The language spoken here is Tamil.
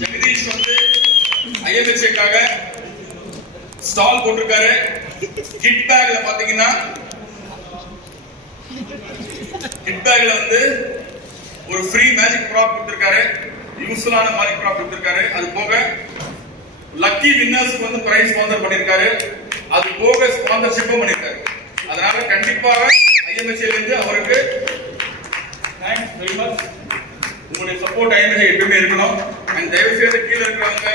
ஜெகதீஷ் வந்து ஐஎம்எஸ்ஏக்காக ஸ்டால் போட்டிருக்காரு. கிட் பேக்ல பாத்தீங்கன்னா கிட் பேக்ல வந்து ஒரு ஃப்ரீ மேஜிக் ப்ராப் கொடுத்திருக்காரு, யூஸ்ஃபுல்லான மேஜிக் ப்ராப் கொடுத்திருக்காரு. அது போக லக்கி வின்னர்ஸ்க்கு வந்து பிரைஸ் ஸ்பான்சர் பண்ணிருக்காரு, அது போக ஸ்பான்சர்ஷிப்பும் பண்ணிருக்காரு. அதனால கண்டிப்பாக ஐஎம்எஸ்ஏல இருந்து அவருக்கு தேங்க்ஸ் வெரி மச். உங்களுடைய சப்போர்ட் ஐஎம்எஸ்ஏ எப்பவுமே இருக்கணும். அண்ட் தயவு செய்து கீழே இருக்கிறவங்க